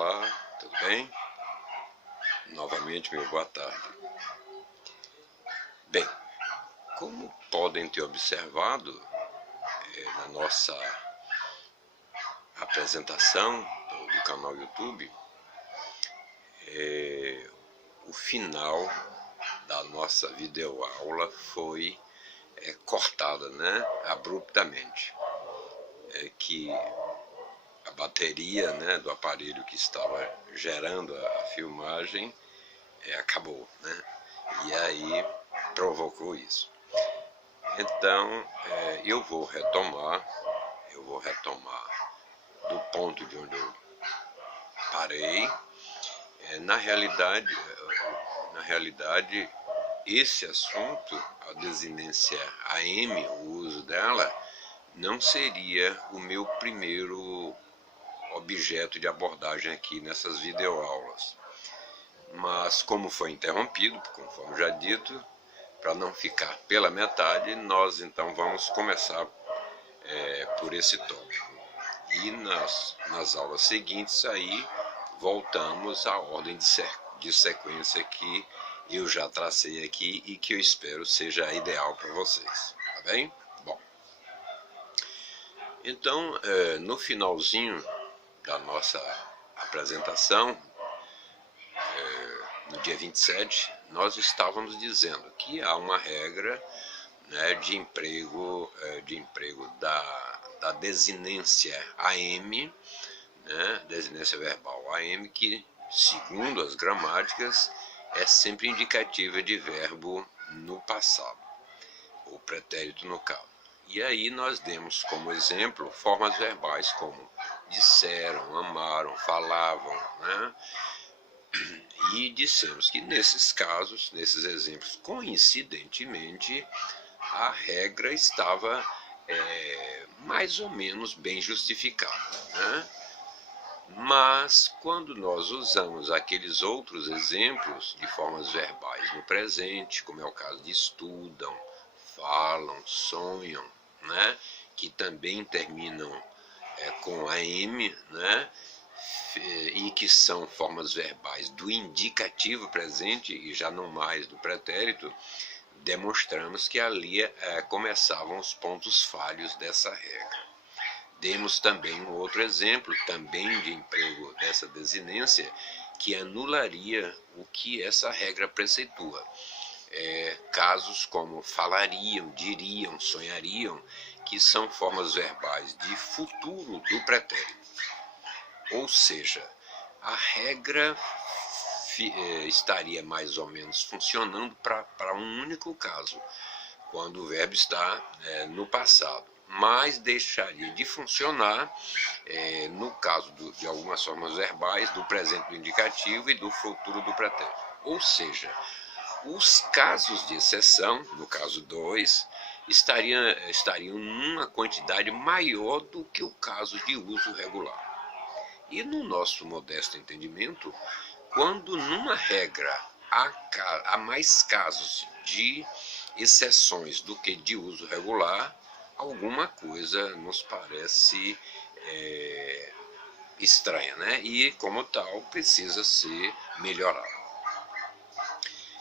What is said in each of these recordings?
Olá, tudo bem? Novamente, meu boa tarde. Bem, como podem ter observado na nossa apresentação do canal YouTube, o final da nossa videoaula foi cortada, né, abruptamente. Que a bateria, né, do aparelho que estava gerando a filmagem acabou, né? E aí provocou isso. Então eu vou retomar do ponto de onde eu parei. Na realidade, esse assunto, a desinência AM, o uso dela, não seria o meu primeiro objeto de abordagem aqui nessas videoaulas. Mas como foi interrompido, conforme já dito, para não ficar pela metade, nós então vamos começar por esse tópico. E nas aulas seguintes aí voltamos à ordem de sequência que eu já tracei aqui e que eu espero seja ideal para vocês, tá bem? Bom, então no finalzinho da nossa apresentação, no dia 27, nós estávamos dizendo que há uma regra, né, de emprego da desinência AM, né, desinência verbal AM, que, segundo as gramáticas, é sempre indicativa de verbo no passado, ou pretérito no caso. E aí nós demos como exemplo formas verbais como disseram, amaram, falavam, né? E dissemos que nesses casos, nesses exemplos, coincidentemente, a regra estava mais ou menos bem justificada, né? Mas quando nós usamos aqueles outros exemplos de formas verbais no presente, como é o caso de estudam, falam, sonham, né? Que também terminam com AM, né? E que são formas verbais do indicativo presente e já não mais do pretérito, demonstramos que ali começavam os pontos falhos dessa regra. Demos também um outro exemplo, também de emprego dessa desinência, que anularia o que essa regra preceitua. Casos como falariam, diriam, sonhariam, que são formas verbais de futuro do pretérito. Ou seja, a regra estaria mais ou menos funcionando para um único caso, quando o verbo está no passado, mas deixaria de funcionar no caso de algumas formas verbais do presente do indicativo e do futuro do pretérito. Ou seja, os casos de exceção, no caso 2, estariam numa quantidade maior do que o caso de uso regular. E no nosso modesto entendimento, quando numa regra há mais casos de exceções do que de uso regular, alguma coisa nos parece estranha, né? E, como tal, precisa ser melhorada.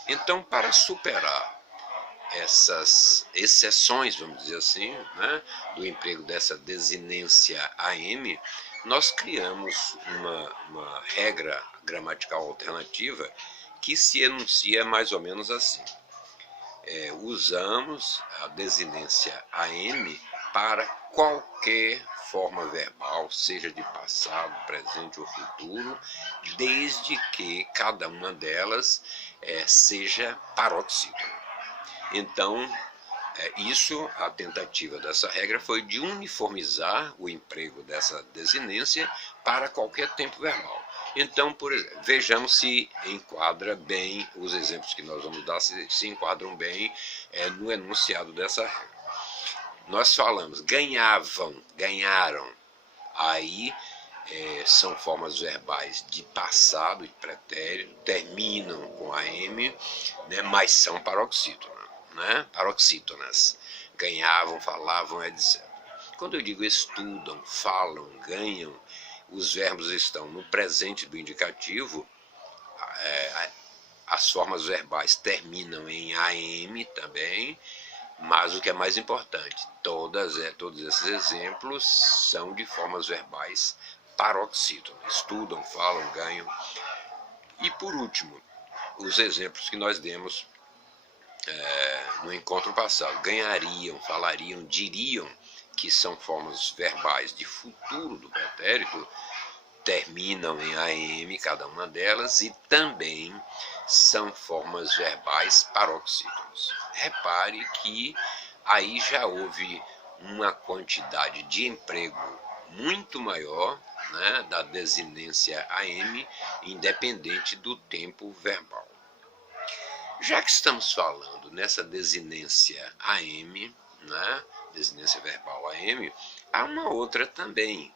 Então, para superar essas exceções, vamos dizer assim, né, do emprego dessa desinência AM, nós criamos uma regra gramatical alternativa que se enuncia mais ou menos assim. Usamos a desinência AM para qualquer forma verbal, seja de passado, presente ou futuro, desde que cada uma delas seja paroxítona. Então, a tentativa dessa regra foi de uniformizar o emprego dessa desinência para qualquer tempo verbal. Então, por exemplo, vejamos se enquadra bem, os exemplos que nós vamos dar se enquadram bem no enunciado dessa regra. Nós falamos ganhavam, ganharam, aí são formas verbais de passado e pretérito, terminam com AM, né, mas são paroxítonas. Né? Paroxítonas, ganhavam, falavam, etc. Quando eu digo estudam, falam, ganham, os verbos estão no presente do indicativo, as formas verbais terminam em AM também, mas o que é mais importante, todos esses exemplos são de formas verbais paroxítono, estudam, falam, ganham. E por último, os exemplos que nós demos no encontro passado, ganhariam, falariam, diriam, que são formas verbais de futuro do pretérito, terminam em AM cada uma delas e também são formas verbais paroxítonos. Repare que aí já houve uma quantidade de emprego muito maior, né, da desinência AM, independente do tempo verbal. Já que estamos falando nessa desinência AM, né, desinência verbal AM, há uma outra também,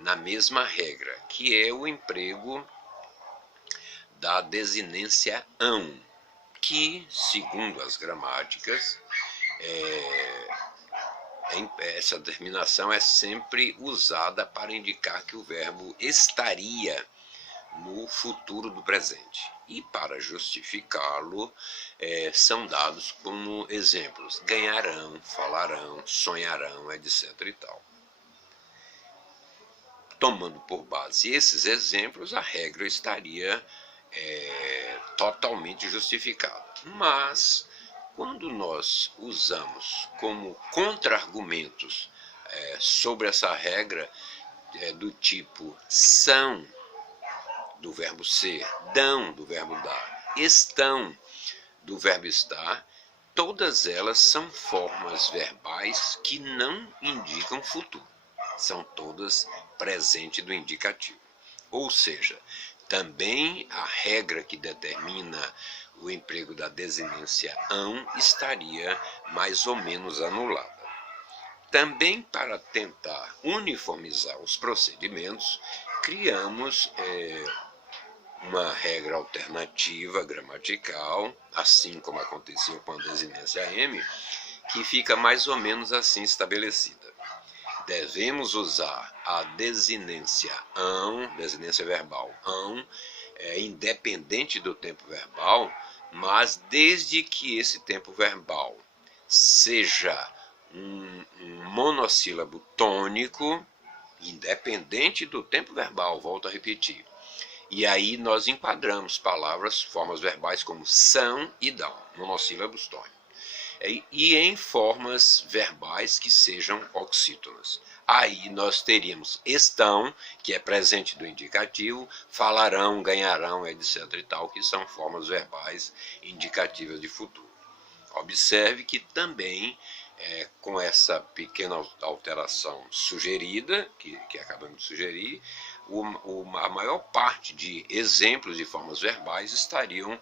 na mesma regra, que é o emprego da desinência ão, que, segundo as gramáticas, essa terminação é sempre usada para indicar que o verbo estaria no futuro do presente. E para justificá-lo, são dados como exemplos: ganharão, falarão, sonharão, etc. e tal. Tomando por base esses exemplos, a regra estaria totalmente justificada. Mas, quando nós usamos como contra-argumentos sobre essa regra, do tipo são, do verbo ser, dão, do verbo dar, estão, do verbo estar, todas elas são formas verbais que não indicam futuro. São todas presente do indicativo. Ou seja, também a regra que determina o emprego da desinência ão estaria mais ou menos anulada. Também para tentar uniformizar os procedimentos, criamos uma regra alternativa gramatical, assim como aconteceu com a desinência AM, que fica mais ou menos assim estabelecida. Devemos usar a desinência ão, desinência verbal ão, independente do tempo verbal, mas desde que esse tempo verbal seja um monossílabo tônico, independente do tempo verbal, volto a repetir. E aí nós enquadramos palavras, formas verbais como são e dão, monossílabos tônicos. E em formas verbais que sejam oxítonas. Aí nós teríamos estão, que é presente do indicativo, falarão, ganharão, etc. e tal, que são formas verbais indicativas de futuro. Observe que também, com essa pequena alteração sugerida, que acabamos de sugerir, a maior parte de exemplos de formas verbais estariam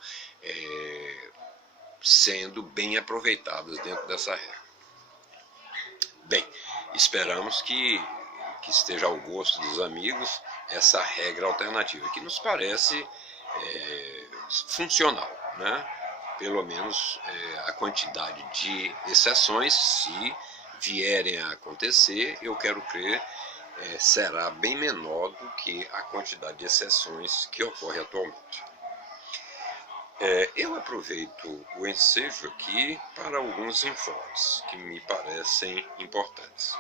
sendo bem aproveitadas dentro dessa regra. Bem, esperamos que esteja ao gosto dos amigos essa regra alternativa, que nos parece funcional, né? Pelo menos a quantidade de exceções, se vierem a acontecer, eu quero crer, será bem menor do que a quantidade de exceções que ocorre atualmente. Eu aproveito o ensejo aqui para alguns informes que me parecem importantes.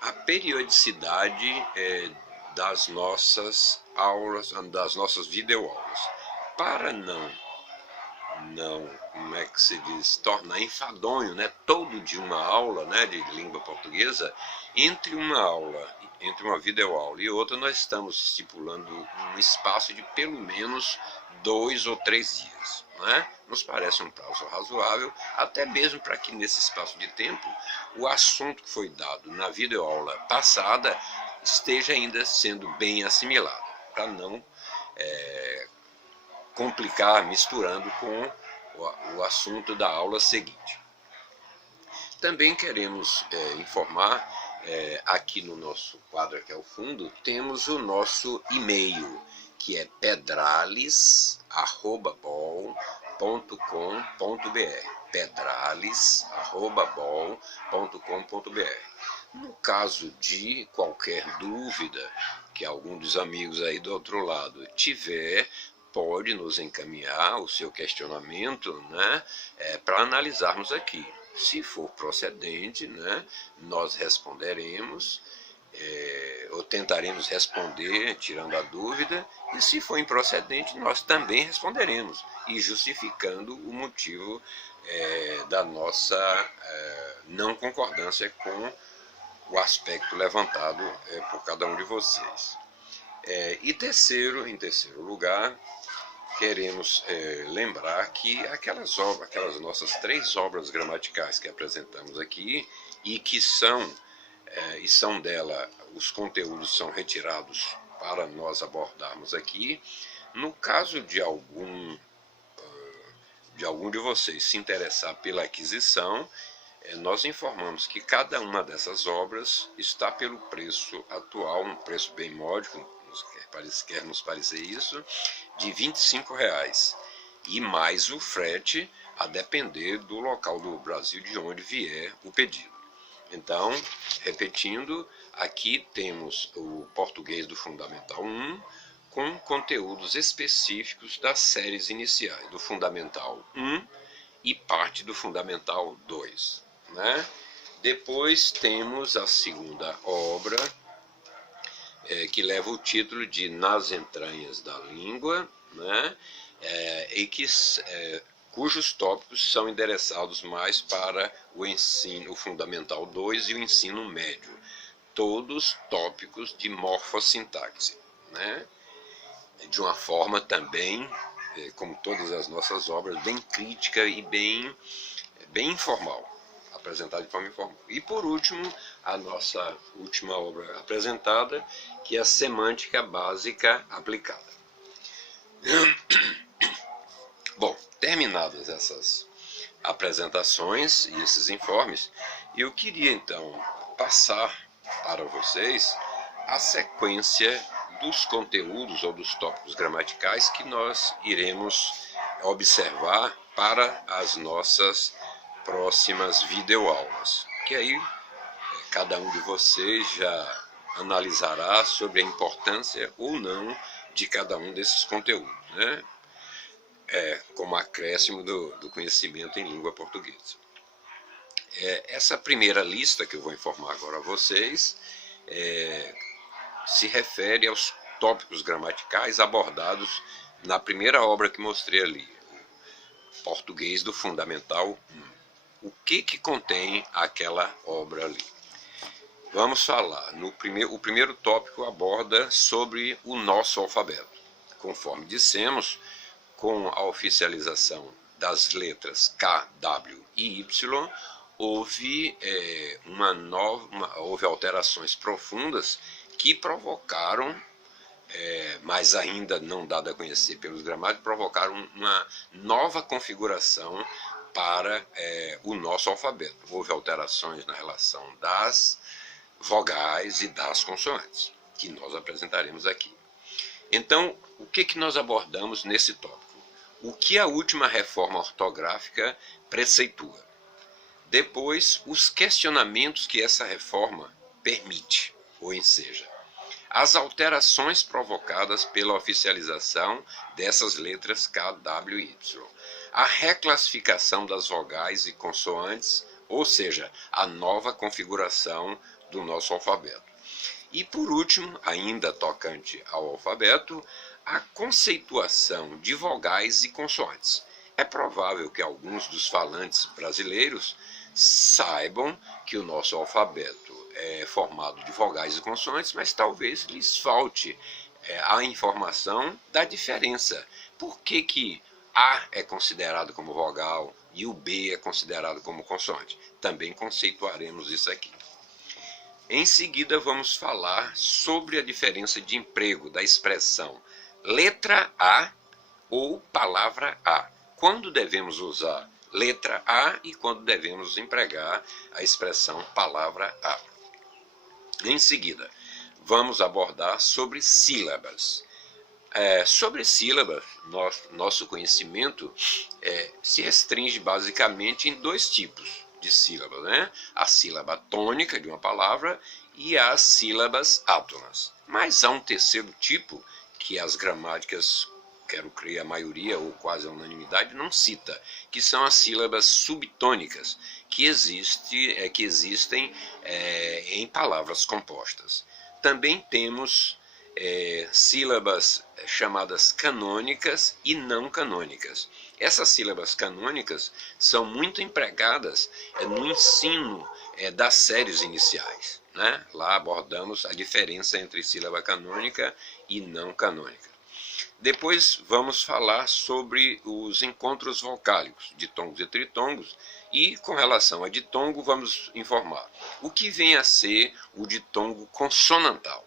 A periodicidade das nossas aulas, das nossas videoaulas, para não, como é que se diz, tornar enfadonho, né, todo de uma aula, né, de língua portuguesa, entre uma videoaula e outra, nós estamos estipulando um espaço de pelo menos 2 ou 3 dias. Né? Nos parece um prazo razoável, até mesmo para que nesse espaço de tempo o assunto que foi dado na videoaula passada esteja ainda sendo bem assimilado, para não complicar misturando com o assunto da aula seguinte. Também queremos informar, aqui no nosso quadro aqui ao fundo, temos o nosso e-mail, que é pedrales@bol.com.br, pedrales@bol.com.br. No caso de qualquer dúvida que algum dos amigos aí do outro lado tiver, pode nos encaminhar o seu questionamento, né, para analisarmos aqui. Se for procedente, né, nós responderemos, ou tentaremos responder, tirando a dúvida, e se for improcedente, nós também responderemos, e justificando o motivo da nossa não concordância com o aspecto levantado por cada um de vocês. Em terceiro lugar, queremos lembrar que aquelas nossas 3 obras gramaticais que apresentamos aqui e que são dela, os conteúdos são retirados para nós abordarmos aqui. No caso de algum de vocês se interessar pela aquisição, nós informamos que cada uma dessas obras está pelo preço atual, um preço bem módico, quer nos parecer isso, de R$ 25,00, e mais o frete, a depender do local do Brasil de onde vier o pedido. Então, repetindo, aqui temos o português do Fundamental 1, com conteúdos específicos das séries iniciais, do Fundamental 1 e parte do Fundamental 2. Né? Depois temos a segunda obra, que leva o título de Nas Entranhas da Língua, né? Cujos tópicos são endereçados mais para o ensino, o Fundamental 2 e o ensino médio, todos tópicos de morfossintaxe, né? De uma forma também, como todas as nossas obras, bem crítica e bem informal, apresentada de forma informal. E por último, a nossa última obra apresentada, que é a Semântica Básica Aplicada. Bom, terminadas essas apresentações e esses informes, eu queria então passar para vocês a sequência dos conteúdos ou dos tópicos gramaticais que nós iremos observar para as nossas próximas videoaulas, que aí cada um de vocês já analisará sobre a importância ou não de cada um desses conteúdos, né? Como acréscimo do conhecimento em língua portuguesa. Essa primeira lista que eu vou informar agora a vocês se refere aos tópicos gramaticais abordados na primeira obra que mostrei ali, o Português do Fundamental 1. O que contém aquela obra ali? Vamos falar. O primeiro tópico aborda sobre o nosso alfabeto. Conforme dissemos, com a oficialização das letras K, W e Y, houve alterações profundas que provocaram, mas ainda não dada a conhecer pelos gramáticos, provocaram uma nova configuração para o nosso alfabeto. Houve alterações na relação das vogais e das consoantes, que nós apresentaremos aqui. Então, o que nós abordamos nesse tópico? O que a última reforma ortográfica preceitua. Depois, os questionamentos que essa reforma permite, ou seja, as alterações provocadas pela oficialização dessas letras K, W e Y. A reclassificação das vogais e consoantes, ou seja, a nova configuração do nosso alfabeto. E por último, ainda tocante ao alfabeto, a conceituação de vogais e consoantes. É provável que alguns dos falantes brasileiros saibam que o nosso alfabeto é formado de vogais e consoantes, mas talvez lhes falte a informação da diferença. Por que A é considerado como vogal e o B é considerado como consoante? Também conceituaremos isso aqui. Em seguida, vamos falar sobre a diferença de emprego da expressão letra A ou palavra A. Quando devemos usar letra A e quando devemos empregar a expressão palavra A. Em seguida, vamos abordar sobre sílabas. Sobre sílabas, nosso conhecimento se restringe basicamente em 2 tipos. de sílabas, né? A sílaba tônica de uma palavra e as sílabas átonas. Mas há um terceiro tipo que as gramáticas, quero crer a maioria ou quase a unanimidade, não cita, que são as sílabas subtônicas, que existem em palavras compostas. Também temos sílabas chamadas canônicas e não canônicas. Essas sílabas canônicas são muito empregadas no ensino das séries iniciais, né? Lá abordamos a diferença entre sílaba canônica e não canônica. Depois vamos falar sobre os encontros vocálicos, ditongos e tritongos, e com relação a ditongo vamos informar o que vem a ser o ditongo consonantal.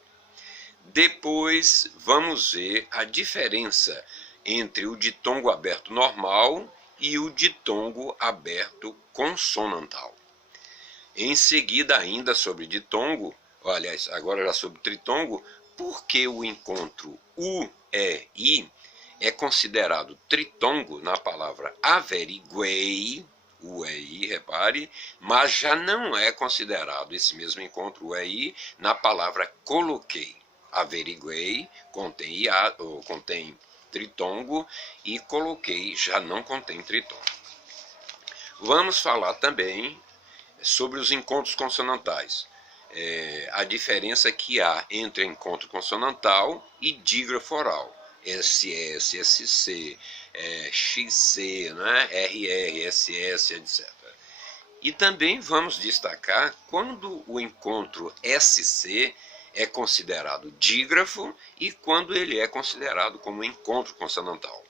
Depois vamos ver a diferença entre o ditongo aberto normal e o ditongo aberto consonantal. Em seguida, ainda sobre ditongo, aliás, agora já sobre tritongo, por que o encontro U, E, I é considerado tritongo na palavra averiguei, U, E, I, repare, mas já não é considerado esse mesmo encontro U, E, I na palavra coloquei. Averiguei contém tritongo e coloquei já não contém tritongo. Vamos falar também sobre os encontros consonantais. A diferença que há entre encontro consonantal e dígrafo oral. SS, SC, XC, né? RR, SS, etc. E também vamos destacar quando o encontro SC é considerado dígrafo e quando ele é considerado como encontro consonantal.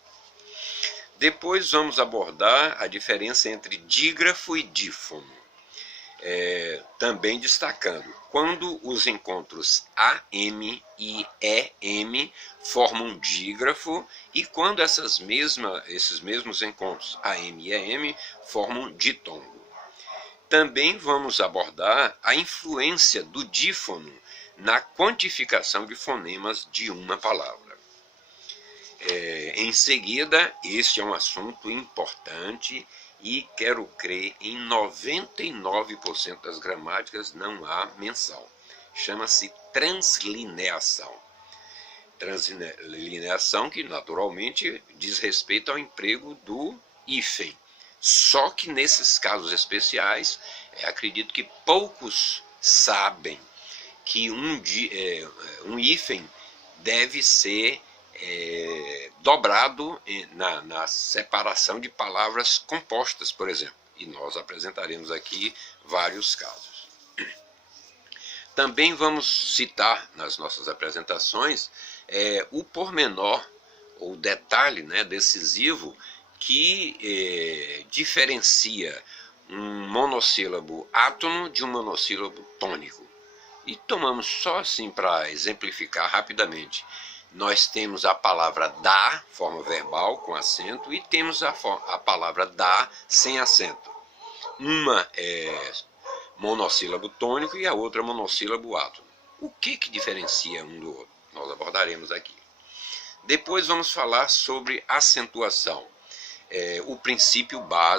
Depois vamos abordar a diferença entre dígrafo e dífono, também destacando quando os encontros AM e EM formam dígrafo e quando esses mesmos encontros AM e EM formam ditongo. Também vamos abordar a influência do dífono na quantificação de fonemas de uma palavra. Em seguida, este é um assunto importante e quero crer em 99% das gramáticas não há menção. Chama-se translineação. Translineação que naturalmente diz respeito ao emprego do hífen. Só que nesses casos especiais, acredito que poucos sabem que um hífen deve ser dobrado na separação de palavras compostas, por exemplo. E nós apresentaremos aqui vários casos. Também vamos citar nas nossas apresentações o pormenor, ou detalhe, né, decisivo, que diferencia um monossílabo átono de um monossílabo tônico. E tomamos só assim para exemplificar rapidamente. Nós temos a palavra dá, forma verbal, com acento, e temos a palavra dá sem acento. Uma é monossílabo tônico e a outra monossílabo átono. O que diferencia um do outro? Nós abordaremos aqui. Depois vamos falar sobre acentuação. O princípio básico